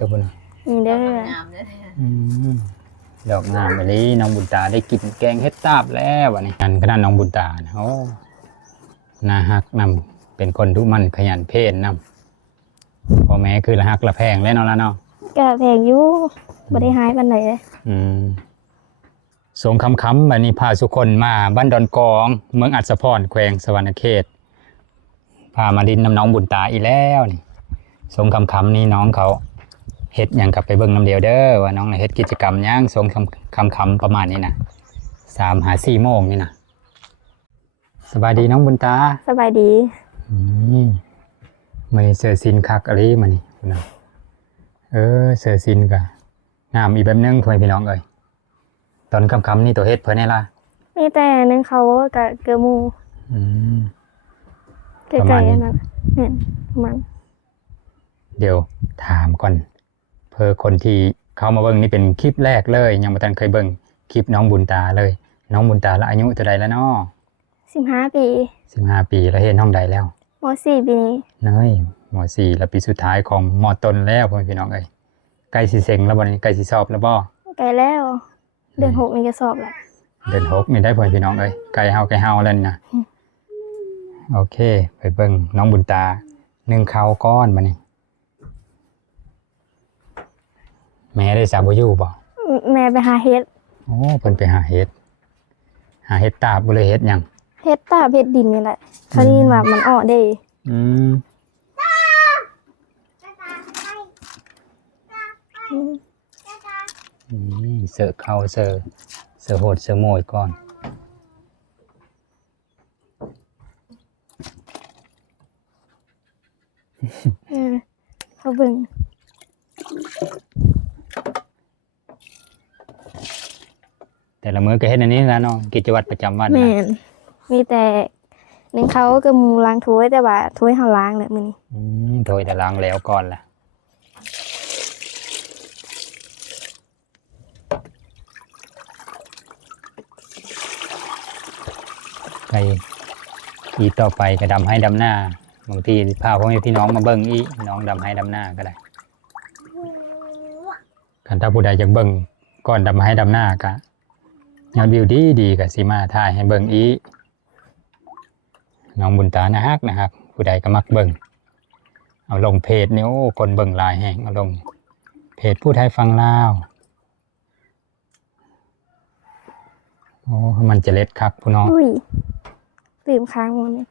ตัวพุ่นน่ะ นี่เด้อ งามเลย อืมดอกงามไปเลยน้องบุญตาได้กินแกงเฮ็ดตาบแล้ววันนี้อันขนาดน้องบุญตานะโอ้น่าฮักนำเป็นคนทุมันขยันเพศนำพ่อแม่คือละฮักละแพงแล้วเนาะล่ะเนาะ ก็แพงอยู่บ่ได้หายปานใดเลย อืมสงคำบัดนี้พาสุคนมาบ้านดอนกองเมืองอัศพรแขวงสวรรณเขตพามาดินน้ำน้องบุญตาอีแล้วนี่สงคำนี่น้องเขาเฮ็ดหยังกลับไปเบิ่งน้ำเดียวเด้อว่าน้องน่ะเฮ็ดกิจกรรมหยังสงคำประมาณนี้นะ3-4 โมงนี่นะสบายดีน้องบุญตา สบายดี มื้อนี้เสื้อซินคักอะไรมื้อนี้พุ่นน่ะเสื้อซินก็งามอีกแบบนึงพ่อพี่น้องเอ้ยตอนคำนี่ตัวเฮ็ดเพิ่นให้ล่ะ มีแต่นึงเขากับเกลือหมู อืม ใกล้ ประมาณ ๆ นี้ นั่นเนี่ยประมาณ เดี๋ยวถามก่อนเพื่อคนที่เข้ามาเบิ่งนี่เป็นคลิปแรกเลยยังบ่ทันเคยเบิ่งคลิปน้องบุญตาเลยน้องบุญตาละอายุเท่าใดแล้วเนาะ 15 ปี 15 ปีแล้วเฮ็ดห้องใดแล้ว ม .4 ปีนี้ เนยม.4 แล้วปีสุดท้ายของม.ต้นแล้วพ่อพี่น้องเอ้ยใกล้สิเซ็งแล้วบ่นี่ใกล้สิสอบแล้วบ่ ใกล้แล้ว เดือน6นี่จะสอบแล้ว เดือน6นี่ได้พ่อพี่น้องเอ้ยใกล้เฮาแล้วนี่นะโอเคไปเบิ่งน้องบุญตานึ่งข้าวก้อนมานี่แม่ได้สาบ่อยู่บ่ แม่ไปหาเฮ็ด โอ้เพิ่นไปหาเห็ดตาบบ่เลยเฮ็ดหยัง เฮ็ดตาเฮ็ดดินนี่แหละเขาได้ยินว่ามันออกได้ อืม อืม นี่เสิร์ฟเข้าเสิร์ฟโหดเสิร์ฟโมยก่อน เขาเบิ่ง แต่ละมื้อก็เฮ็ดอันนี้นะเนาะกิจวัตรประจำวัน แม่ นะ นมีแต่นึงเขากับหมูล้างถ้วยแต่ว่าถ้วยเฮาล้างแหละมื้อนี้ โดยแต่ล้างแล้วก่อนล่ะไปอีต่อไปก็ดำให้ดำหน้าบางทีพาพ่อแม่พี่น้องมาเบิ่งอีน้องดำให้ดำหน้าก็ได้คันถ้าผู้ใดอยากเบิ่งก่อนดำให้ดำหน้าก็ยอดวิวดีก็สิมาถ่ายให้เบิ่งอีน้องบุญตานะฮักนะครับผู้ใดก็มักเบิ่งเอาลงเพจนี่โอ้คนเบิ่งหลายแฮงเอาลงเพจผู้ไทยฟังลาวโอ้มันจะเล็ดคักผู้น้อง อุ้ยลืมค้างมันนี่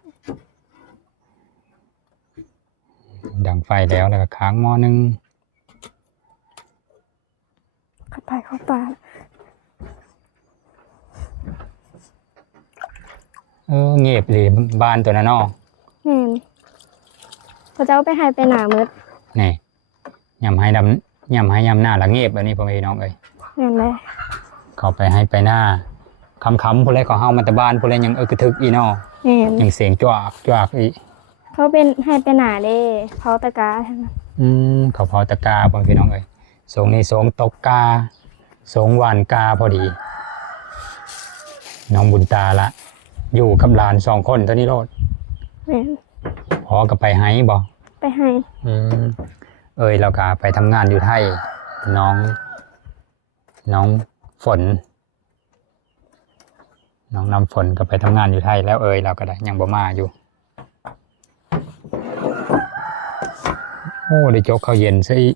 ดังไฟแล้วก็ค้างหม้อนึง เข้าไปเงียบเลยบ้านตัวนั้นเนาะ แม่นพระเจ้าไปให้ไปหนามืด นี่ยำให้ยำหน้าละเงียบอันนี้พ่อแม่พี่น้องเอ้ย แม่นเลย เขาไปให้ไปหน้าคำผู้ใดเขาเฮามาแต่บ้านผู้ใดยังกระทึกอีเนาะ แม่น ยังเสียงจวกอี เขาเป็นให้ไปหนาเด้เขาตะกาทั้งนั้น เขาพอตะกาพ่อแม่พี่น้องเอ้ยสงนี่สงตกกาสงหวานกาพอดี น้องบุญตาละอยู่กับหลาน2 คนเท่านี้โลด แม่น พอก็ไปให้บ่ ไปให้ เราก็ไปทำงานอยู่ไทยน้องฝนน้องน้ำฝนก็ไปทำงานอยู่ไทยแล้วเราก็ได้ยังบ่มาอยู่โอ้ได้จกข้าวเย็นซะอีก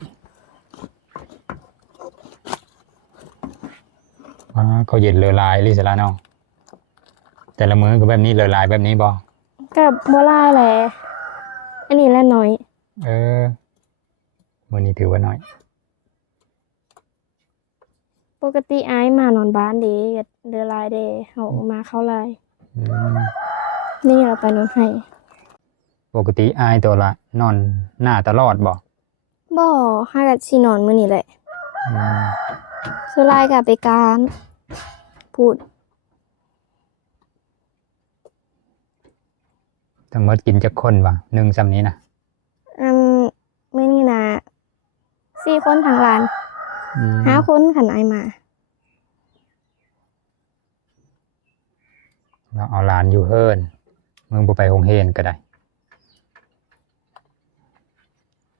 ข้าวเย็นเลอลายลิสละเนาะแต่ละมื้อก็แบบนี้เลอลายแบบนี้บ่ กับบัวลายแหละอันนี้แหละน้อย มื้อนี้ถือว่าน้อย ปกติอ้ายมานอนบ้านเด้เดือลายเด้เขามาเข้าลาย อืม นี่เราไปนอนให้ ปกติอายตัวละนอนหน้าตลอดบ่ บ่ห้ากับสินอนมื้อนี้แหละ อืม สุรายกับไปการพูด ทั้งหมดกินจักคนวะ1ซำนี้นะ มื้อนี้นะ4 คนทางร้าน 5 คนคันอ้ายมา เราเอาหลานอยู่เฮิรนมึงบ่ไปโรงเรียนก็ได้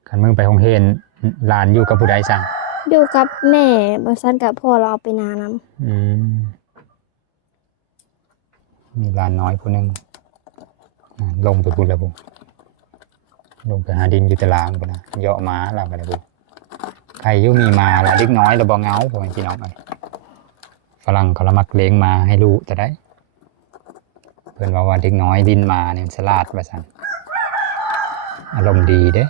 คันมึงไปโรงเรียน หลานอยู่กับผู้ใดสั่ง อยู่กับแม่บ่ซั่นกับพ่อเราเอาไปนานํ อืมมีหลานน้อยผู้หนึงลงไปพูดแล้วบุลงไปหาดินอยู่ตารางพุ่นนะเหยาะหมาเราก็ได้บุใครอยุ่มีมาละเล็กน้อยเราบ่เหงาพ่อแม่พี่น้องเอ้ยฝรั่งเขาละมักเลี้ยงมาให้ลูกแต่ได้ เพิ่นว่าเด็กน้อยดินมาเนี่ยฉลาดว่าซั่นอารมณ์ดีเด้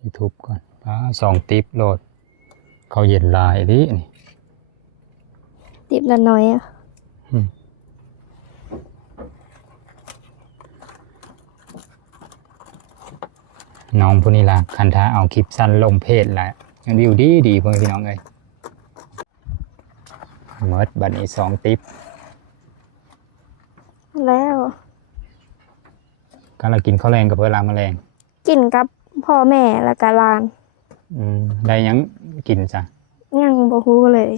ยูทูบก่อน2 ติ๊บโหลด เขาเย็นลายดินี่ ติบละน้อยอะ น้องผู้นี้ล่ะคันท้าเอาคลิปสั้นลงเพจแหละยังวิวดีพ่อแม่พี่น้องเอ้ยเมิดบัดนี้2 ติ๊บ แล้ว ก็เรากินข้าวแรงกับเพื่อลาแมลง กินกับพ่อแม่แล้วก็หลาน ได้หยังกินจ้ะ ยังบ่ฮู้เลย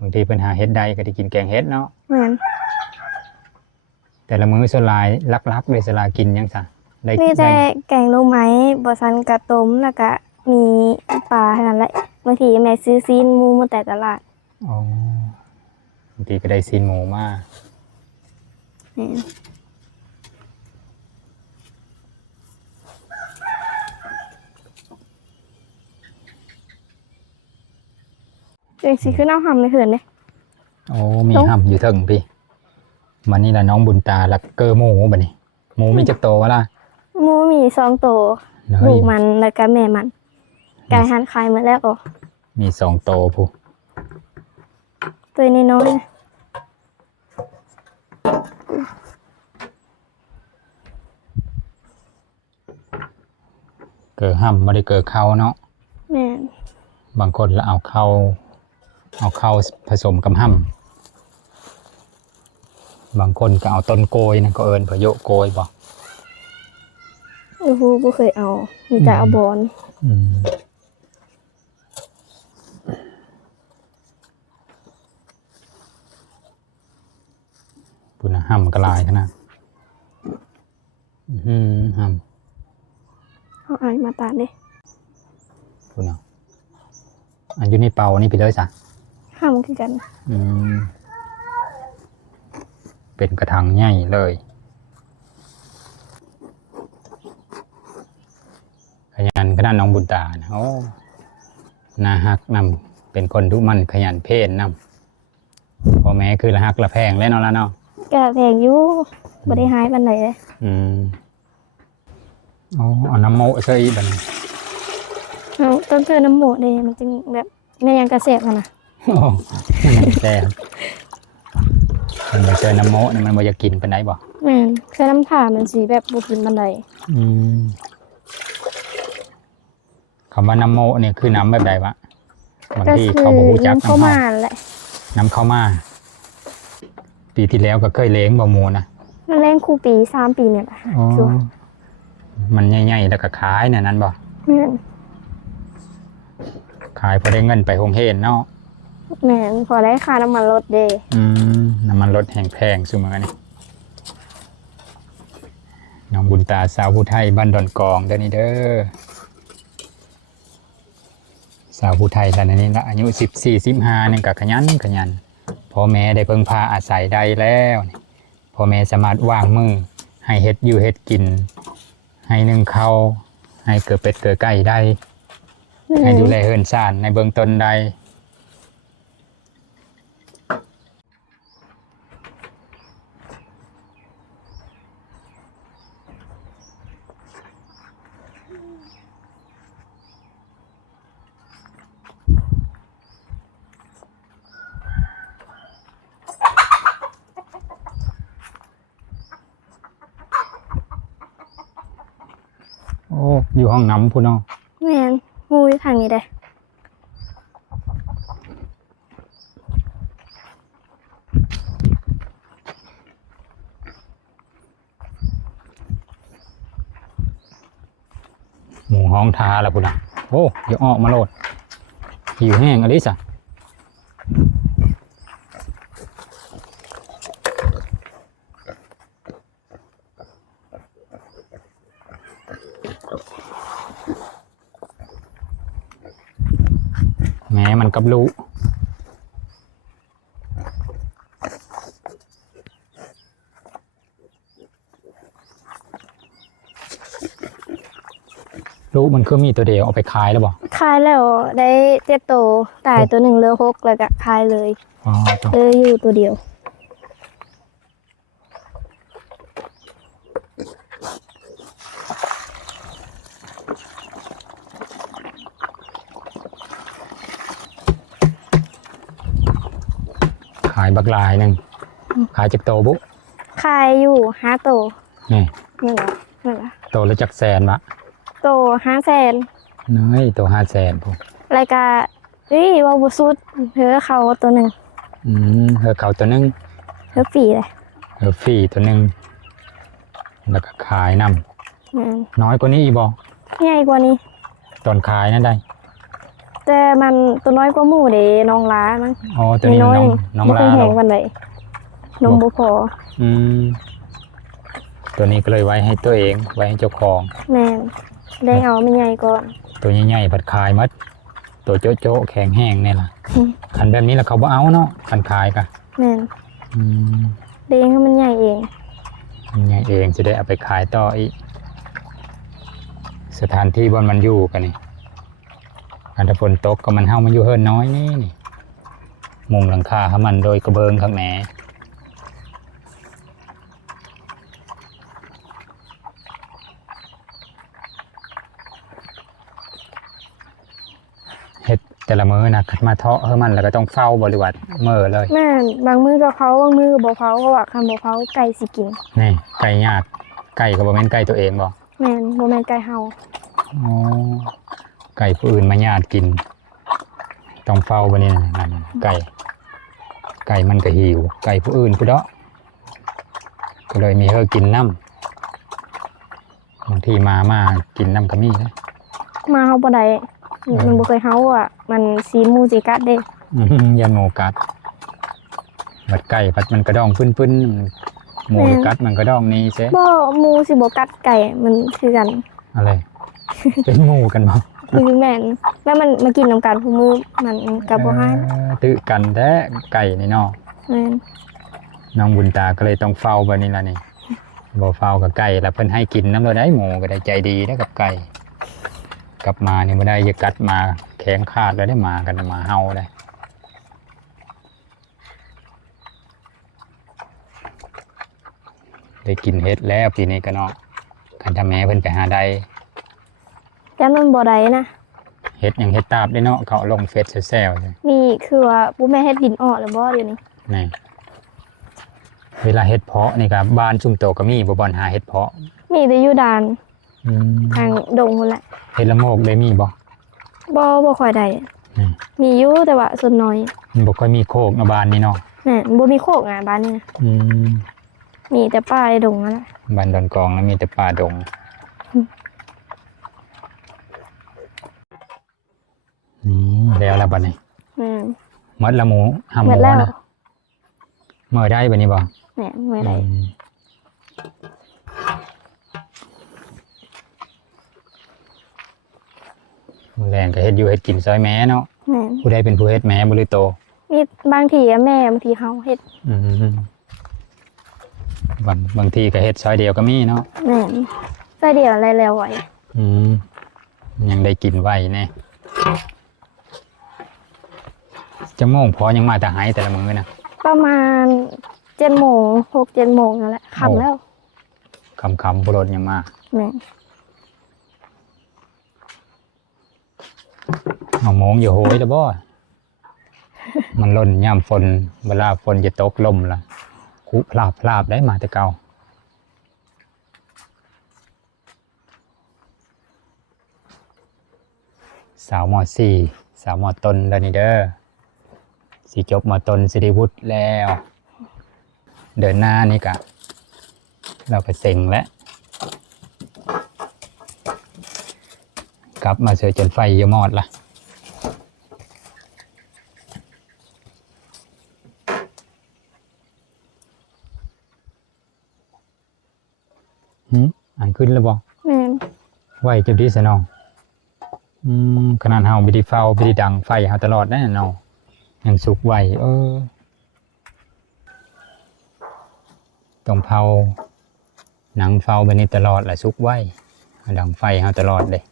บางทีปัญหาเฮ็ดได้ก็ได้กินแกงเฮ็ดเนาะ แม่น แต่ละมื้อส่วนหลายลักๆเลยสลากินหยังจ้ะได้ มีแต่ ได้ แกงหน่อไม้บ่ซั่นก็ต้มแล้วก็มีปลาเท่านั้นแหละบางทีแม่ซื้อซีนหมูมาแต่ตลาด อ๋อ บางทีก็ได้ซีนหมูมา แม่นเด็กสิขึ้นเอาหำในเหือนเด้ โอ้มีห้ำอยู่เทิงพี่มันนี่ละน้องบุญตาลักเกอร์หมูบัดนี้หมูมีจักโตวะล่ะ หมูมี2ตัว เฮ้ ลู ย กมันแล้วก็แม่มันกายหันขายหมดแล้วอ๋อ มี2 โตวผู้ ตัวน้อยๆนะ เกอห้ำไม่ได้เกอเข้าเนาะ แม่น บางคนละเอาเข้าผสมกับห้ำบางคนก็เอาต้นโกยนะก็เอิญพะโยโกยบ่ โอ้โหบ่เคยเอา มีแต่เอาบอน ปุ่นนะห้ำกระลายขนาดห้ำ เอาอายมาตาดเด้ ปุ่นนะอันอยู่ในเป่านี่ไปเลยจ้ะ ห้ามคือกัน เป็นกระถางใหญ่เลยขยันขนาดน้องบุญตานะโอ้น่าฮักนำเป็นคนทุมันขยันเพศนำพ่อแม่คือละฮักละแพงแล้วเนาะละเนาะ ก็แพงอยู่บ่ได้หายปานใดเลย เอาน้ำโมเชยบัดน เอาต้นเธอน้ำหมูเด้มันจึงแบบแม่ยังกระแสบกันนะ โอ้มันแซ่บมันมาเจอน้ำโมนี่มันบ่อยากกินปานใดบ่ แม่นเคยน้ำผ่ามันสีแบบบ่กินปานใด คำว่าน้ำโมเนี่ยคือน้ำแบบใดวะบาง ก็ ที คือ เขาบอกรู้จัก น้ำข้าว น้ำ ห เฮา มานแหละ น้ำข้าวมาปีที่แล้วก็เคยเลี้ยงบ่หมูนะ มันแรงคู่ปี3ปีเนี่ยแหละ อ๋อ คือ มันใหญ่ๆแล้วก็ขายเนี่ยนั้นบ่ แม่น ขายพอได้เงินไปโรงเรียนเนาะ แม่นพอได้ค่าน้ำมันรถเด้ น้ำมันรถแห้งแพงซุมื้อนี้น้องบุญตาสาวผู้ไทยบ้านดอนกองเด้อนี่เด้อสาวผู้ไทยท่านนี้ละอายุ14-15นี่ก็ขยันพ่อแม่ได้เพิ่งพาอาศัยได้แล้วนี่พ่อแม่สามารถวางมือให้เฮ็ดอยู่เฮ็ดกิน ให้นึ่งข้าวให้เกิดเป็ดเกิดไก่ได้ ให้ดูแลเฮือนซ่านในเบื้องต้นได้โอ้อยู่ห้องน้ำพูนเนาะ แม่นงูอยู่ทางนี้เด้ หมูห้องทาละพูนอ่ะโอ้เดี๋ยวออกมาโลดหิวแห้งอลิสอะ มันกับลูกลูกมันคือมีตัวเดียวเอาไปขายแล้วบ่ ขายแล้วได้7โตวตายตัวหนึ่งเหลือ6แล้วก็ขายเลย อ๋อตัว อยู่ตัวเดียว ขายบักลายหนึ่งขายจากโตบุ ขายอยู่5โตว นี่ นี่เหรอนี่เหรอ โตแล้วจากแสนวะ โต500,000 น้อยโต500,000พุ่น รายการว่าบ่สุดเฮือเขาตัวหนึ่ง เฮอเขาตัวหนึง เฮือฟรีเลย เฮอฟรีตัวหนึงแล้วก็ขายนำน้อยกว่านี้อีกบ่ ใหญ่กว่านี้ ตอนขายนั่นได้ แต่มันตัวน้อยกว่าหมู่เด้น้องล้ามั้ง อ๋อตัวนี้ น้อย น้อง บ่ ลา เคยแห เหรอง ปานใดนมบ่พอ อืมตัวนี้ก็เลยไว้ให้ตัวเองไว้ให้เจ้าของ แม่นได้เอามันใหญ่ก่อน ตัวใหญ่ๆผัดขายหมัดตัวโจ๊ะๆแข็งแห้งเนี่ยล่ะคันแบบนี้แล้วเขาบ่เอาเนาะคันขายกะ แม่น อืม เด้งให้มันใหญ่เอง ใหญ่เองจะได้เอาไปขายต่ออีกสถานที่บนมันอยู่กันนี่อันถ้าฝนตกก็มันเฮามันอยู่เฮิรนน้อยนี่มุงหลังคาเขามันโดยกระเบิงข้างแหนเฮ็ดแต่ละมื้อนะขัดมาเทาะเฮามันแล้วก็ต้องเฝ้าบริวัติมื้อเลย แม่นบางมื้อก็เขาบางมื้อก็บ่เขาเพราะว่าคันบ่เขาไก่สิกิน นี่ไก่ญาติไก่ก็บ่แม่นไก่ตัวเองบ่ แม่นบ่แม่นไก่เฮา อ๋อไก่ผู้อื่นมาญาติกิน ต้องเฝ้าบ่นี่นะนั่นไก่มันก็หิวไก่ผู้อื่นผู้เดาะก็เลยมีเฮอกินน้ำบางทีมากินน้ำก็มีนะ มาเฮาบ่ได้มันบ่เคยเฮาอ่ะมันสีหมูสิกัดเด้ ยันหมูกัดบัดไก่พัดมันกระดองพื้นๆหมูกัดมันกระดองนี้เซ่ บ่หมูสิบ่กัดไก่มันคือกัน อะไร เป็นหมูกันบ่ คือแม่นแล้วมันมากินนำกันผู้มือมันก็บ่ให้ ตื้อกันแท้ไก่นี่เนาะ แม่น น้องบุญตาก็เลยต้องเฝ้าแบบนี้ล่ะนี่บ่เฝ้ากับไก่แล้วเพิ่นให้กินน้ำเราได้หมูก็ได้ใจดีนะกับไก่กลับมานี่บ่ได้จะกัดมาแข็งขาดแล้วได้มากันมาเฮาได้ได้กินเฮ็ดแล้วปีนี้ก็เนาะคันถ้าแม่เพิ่นไปหาได้ แต่มันบ่ได้นะ เฮ็ดหยังเฮ็ดตาบได้เนาะเขาลงเฟซแซวๆเลย นี่คือว่าบ่แม่เฮ็ดดินออกแล้วบ่เดี๋ยวนี้ นี่เวลาเฮ็ดเพาะนี่ก็บ้านชุมโตก็มีบ่บ่อนหาเฮ็ดเพาะ มีแต่อยู่ด่าน อืม ทางดงพุ่นแหละ เฮ็ดละโงกได้มีบ่ บ่ค่อยได้ นี่ มีอยู่แต่ว่าส่วนน้อย มันบ่ค่อยมีโคกเนาะบ้านนี่เนาะ แม่นบ่มีโคกอ่ะบ้านนี้นะ อืม มีแต่ป่าในดงนั่นแหละ บ้านดอนกองแล้วมีแต่ป่าดง นี่แล้วบัดนี้ แม่น หมดละหมูหาห หม มู ดแล้ว นะเมื่อได้บัดนี้บ่ แม่นไม่ได้ มื้อแรงก็เฮ็ดอยู่เฮ็ดกินซอยแม่เนาะ แม่น ผู้ใดเป็นผู้เฮ็ดแม่บ่หรือโต มีบางทีอะแม่บางทีเฮาเฮ็ด อืมบางทีก็เฮ็ดซอยเดียวก็มีเนาะ แม่นใส่เดียวอะไรแล้วไว้ อืมยังได้กินไว้แน่จะโมงพอยังมาแต่หายแต่ละมื้อนะ ประมาณ7 โมง 6-7 โมงนั่นแหละค่ำแล้ว คำผู้รถยังมา แม่น เอาโมงอยู่โหยแล้วบ่ มันล่นย่ำฝนเวลาฝนจะตกลมล่ะคุพลาบได้มาแต่เก่าสาวมอสี่สาวมอต้นแล้วนี่เด้อสิจบมอต้นสิได้วุฒิแล้ว เดินหน้านี่กะ เราก็เซ็งแล้วกลับมาเสือจนไฟจะมอดล่ะอันขึ้นแล้วบอก แม่น ไหวจะดีสนอง ขนาดเฮาบ่ได้เฝ้าบ่ได้ดังไฟเฮาตลอดแน่เนาะยังสุกไวต้องเผาหนังเฝ้าแบบนี้ตลอดแหละสุกไวดังไฟเฮาตลอดเลย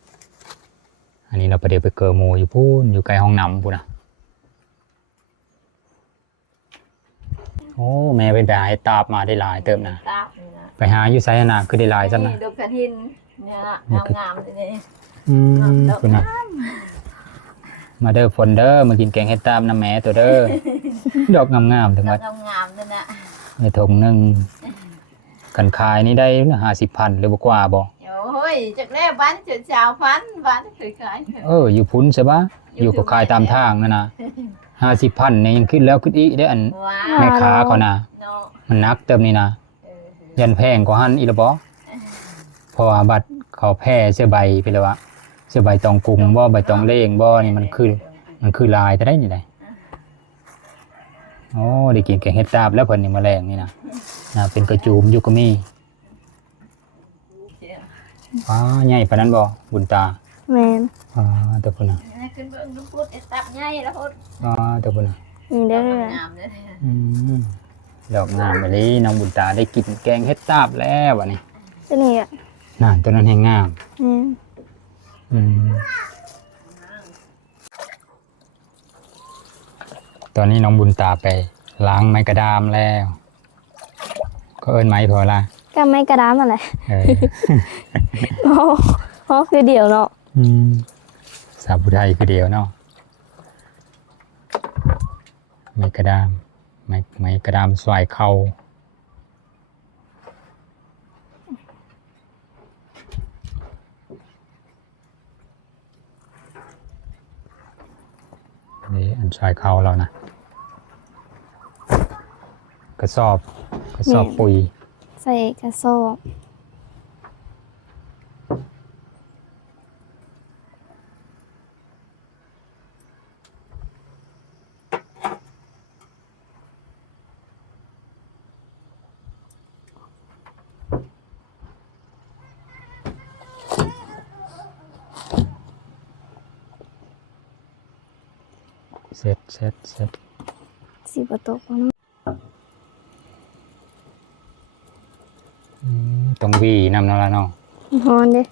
อันนี้เราไปเดี๋ยวไปเกอหมูอยู่พูนอยู่ใกล้ห้องน้ำพูนนะโอ้แม่เป็นไปหาเห็ดตาบมาได้หลายเติมนะ ตาบนี่นะ ไปหาอยู่ไซนาคือได้หลายซ้ำนะ นี่ดอกกระถินเนี่ยนะงามๆเลยนี่ คุณนะมาเด้อฝนเด้อมากินแกงเห็ดตาบน้ำแม่ตัวเด้อ ดอกงามๆถึง ดอ ว่าก งามๆเลยนะ ในถุงหนึ่งกันขายนี่ได้50,000หรือบ่กว่าบ่ โอ้ยจากแรกบ้านจุดชาวพันบ้านเคยขาย อยู่พุ้นใช่ปะอยู่ก็ขายตามทางนั่นนะ50,000เนี่ยยังขึ้นแล้วขึ้นอีกได้อัน ว้า แม่ค้าเขานะ เนาะ มันนักเติมนี่นะ ยันแพงกว่าหันอีละบ่เพราะว่าบัตรเขาแพร่เสื้อใบไปแล้ววะเสื้อใบตองกรุงบ่ใบตองเล่งบ่นี่มันคือลายจะได้นี่ได้โอ้ได้กินแกงเห็ดตาบแล้วเพิ่นนี่แมลงนี่นะเป็นกระจูมอยู่ก็มีว้าใหญ่ปานนั้นบ่บุญตา แม่น แต่พุ่นน่ะ ขึ้นเบิ่งดูพุดไอ้ตับใหญ่แล้วพุด แต่พุ่นน่ะ นี่เด้อ งามเลย ดอกงามไปเลยน้องบุญตาได้กินแกงเห็ดตาบแล้ววะนี่ ตัวนี้อ่ะ นั่นตัวนั้นแห้งงาม แม่น ตอนนี้น้องบุญตาไปล้างไม้กระดามแล้ว ก็เอิ้นไม้พอละ ก็ไม่กระดามอะไร เออ เพราะคือเดี๋ยวเนาะ สาวผู้ไทยคือเดียวเนาะไม้กระดามไม้กระดามสวายเข่านี่อันสวายเข่าเรานะกระสอบปุ๋ย ใส่กระสอบ เสร็จ สีประตูเนาะ ต้องวีนำเนาะละเนาะ ฮอนเด้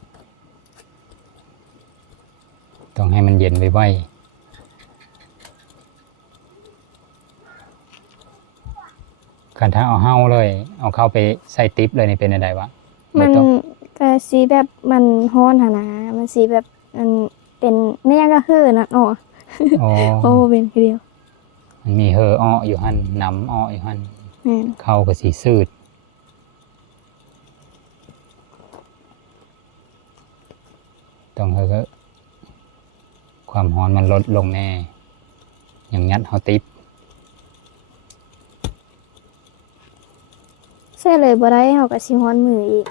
ต้องให้มันเย็นไวๆคันถ้าเอาเห่าเลย เอาเข้าไปใส่ติ๊บเลยนี่เป็นอะไรวะ มัน ต้อง ก็สีแบบมันฮ้อนหั่นนะมันสีแบบมันเป็นไม่ยังก็คือนะอ๋อ อ๋อ โอ้เป็นคือเดียว มันมีเฮออ้ออยู่หั่นหนำอ้ออยู่หั่น แม่น เข้ากับสีซืดต้องเฮอความร้อนมันลดลงแน่ อย่างยัดเฮาติ๊บ ใช่เลยบ่ได้เฮาก็สิฮ้อนมืออีก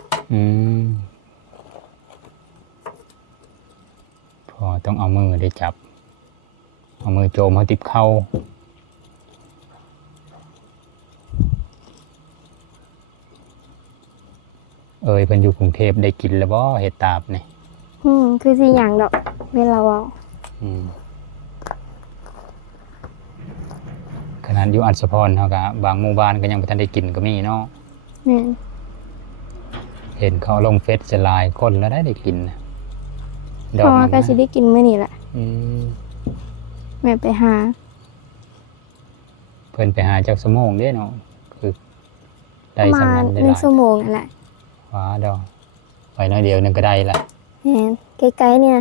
พอต้องเอามือได้จับ เอามือโจมเขาติบเข้าเพิ่นอยู่กรุงเทพได้กินแล้วบ่เห็ดตาบนี่ คือสิหยังดอกเวลาเว้า ขนาดอยู่อัศพรเขาก็บางหมู่บ้านก็ยังบ่ทันได้กินก็มีเนาะ แม่น เห็นเขาลงเฟซจะหลายคนแล้วได้กินนะ เพราะว่าก็สิได้กินมื้อนี้แหละ อืม แม่ไปหา เพิ่นไปหาจักชั่วโมงเด้เนาะคือ ป ได้ ระ สำ มา นั ณ นได้ 1 หลาย ชั่วโมงนั่นแหละ ว้าดอกไปน้อยเดียวนึงก็ได้ละ แม่นไกลๆเนี่ย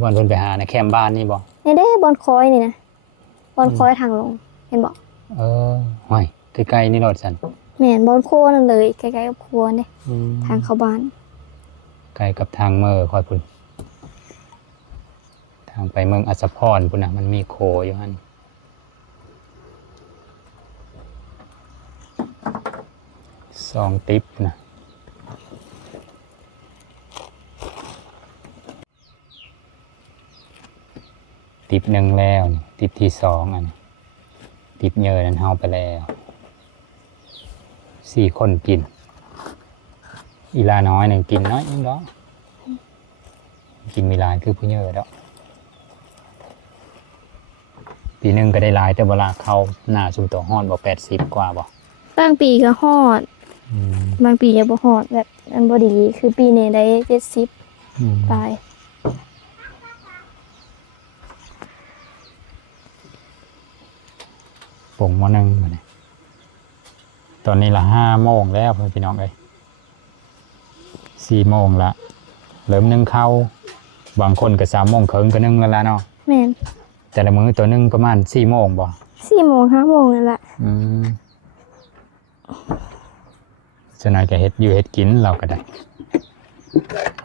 บ่อนเพิ่นไปหาในแคมป์บ้านนี่บ่ นี่เด้บอนคอยนี่นะบอนคอยทางลงเห็นบ่ ห้อยใกล้ๆนี่โลดซั่น แม่นบอนโคนั่นเลยใกล้ๆกับครัวเด้ทางเข้าบ้าน ใกล้กับทางเมอคอยพุ่นทางไปเมืองอัศพรพุ่นน่ะมันมีโคอยู่หั่น2 ติ๊บนะติ๊บหนึ่งแล้วนี่ติ๊บที่2อันติ๊บเยอะนั้นเฮาไปแล้ว4 คนกิน อีลาน้อยหนึ่งกินน้อยนึงดอก กินมีหลายคือผู้เยอะแล้วปีหนึงก็ได้หลายแต่เวลาเข้าหน้าชุมตัวฮ้อนบ่80กว่าบ่ บางปีก็ฮอด อืม บางปีก็บ่ฮอดแบบอันบ่ดีคือปีนี้ได้70 อืม ตาย ปงมื้อนึงบัดนี้ตอนนี้ละ5 โมงแล้วพี่น้องเอ้ย4 โมงละเริ่มนึ่งข้าวบางคนก็3 โมงครึ่งก็นึ่งแล้วล่ะเนาะ แม่น แต่ละมื้อตัวหนึงประมาณ4 โมงบ่ 4 โมง 5 โมงนั่นล่ะ อืมฉะนั้นก็เฮ็ดอยู่เฮ็ดกินเราก็ได้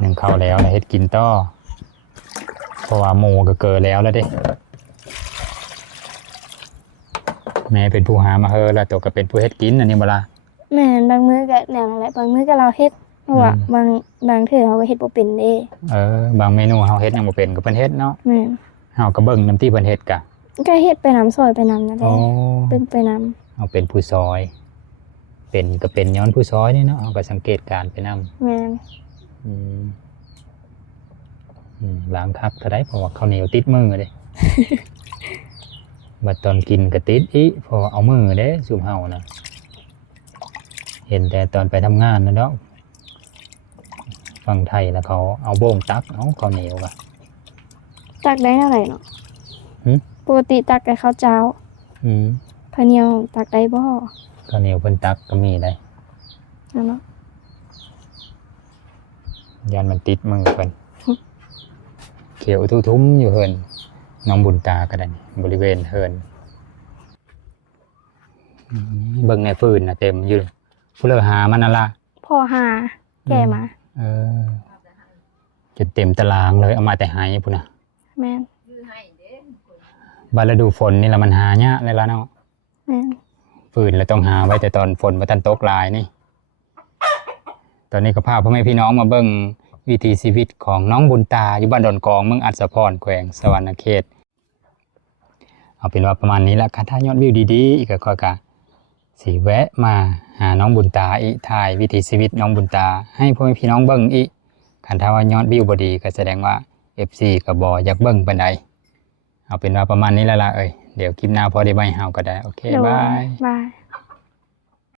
นึ่งข้าวแล้วแล้วเฮ็ดกินต่อเพราะว่าหมูก็เกิดแล้วเด้แม่เป็นผู้หามาเฮอแล้วตัวก็เป็นผู้เฮ็ดกินอันนี้บ่ล่ะ แม่นบางมื้อก็แนวนั่นแหละบางมื้อก็เราเฮ็ดเพราะว่า อืม บางเทื่อเราก็เฮ็ดบ่เป็นเด้ บางเมนูเฮาเฮ็ดยังบ่เป็นก็เพิ่นเฮ็ดเนาะ แม่น เฮาก็เบิ่งนำที่เพิ่นเฮ็ดกะ ก็เฮ็ดไปนำซอยไปนำนั่นแห อ๋อ ละเป็นไปนำ เฮาเป็นผู้ซอย เป็นก็เป็นย้อนผู้ซอยนี่เนาะเฮาก็สังเกตการณ์ไปนำ แม่น อืมล้างคักเท่าไดเพราะว่าข้าวเหนียวติดมือเด้ บัดตอนกินก็ติดอีเพราะว่าเอามือเด้ซุมเฮานะเห็นแต่ตอนไปทำงานนะเนาะฝั่งไทยแล้วเขาเอาโบ่งตักเอาข้าวเหนียวก็ ตักได้เท่าไหร่เนาะ หึ ปกติตักแต่ข้าวเจ้า อืม ข้าวเหนียวตักได้บ่ ข้าวเหนียวเพิ่นตักก็มีได้ นั่นเนาะ ยันมันติดมือเพิ่นเขียวทุ้มๆอยู่เฮินน้องบุญตาก็ได้นี่บริเวณเฮินเบิ่งในฟืนน่ะเต็มอยู่ผู้เลอหามันน่ะล่ะ พ่อหาแก่มา เออจนเต็มตารางเลยเอามาแต่หายพุ่นน่ะ แม่น คือให้เด้ บาฤดูฝนนี่ละมันหายากเลยล่ะเนาะ แม่น ฟืนแล้วต้องหาไว้แต่ตอนฝนบ่ทันตกหลายนี่ ตอนนี้ก็พาพ่อแม่พี่น้องมาเบิ่งวิถีชีวิตของน้องบุญตาอยู่บ้านดอนกองเมืองอัศพรแขวงสวรรณเขต เอาเป็นว่าประมาณนี้ละค่ะถ้ายอดวิวดีๆอีกก็ค่อยกะสิแวะมาหาน้องบุญตาอีกถ่ายวิถีชีวิตน้องบุญตาให้พ่อแม่พี่น้องเบิ่งอีกคันถ้าว่ายอดวิวบ่ดีก็แสดงว่า FC ก็บ่อยากเบิ่งปานใดเอาเป็นว่าประมาณนี้แล้วล่ะเอ้ยเดี๋ยวคลิปหน้าพอได้ใบเฮาก็ได้โอเค โดย บาย บาย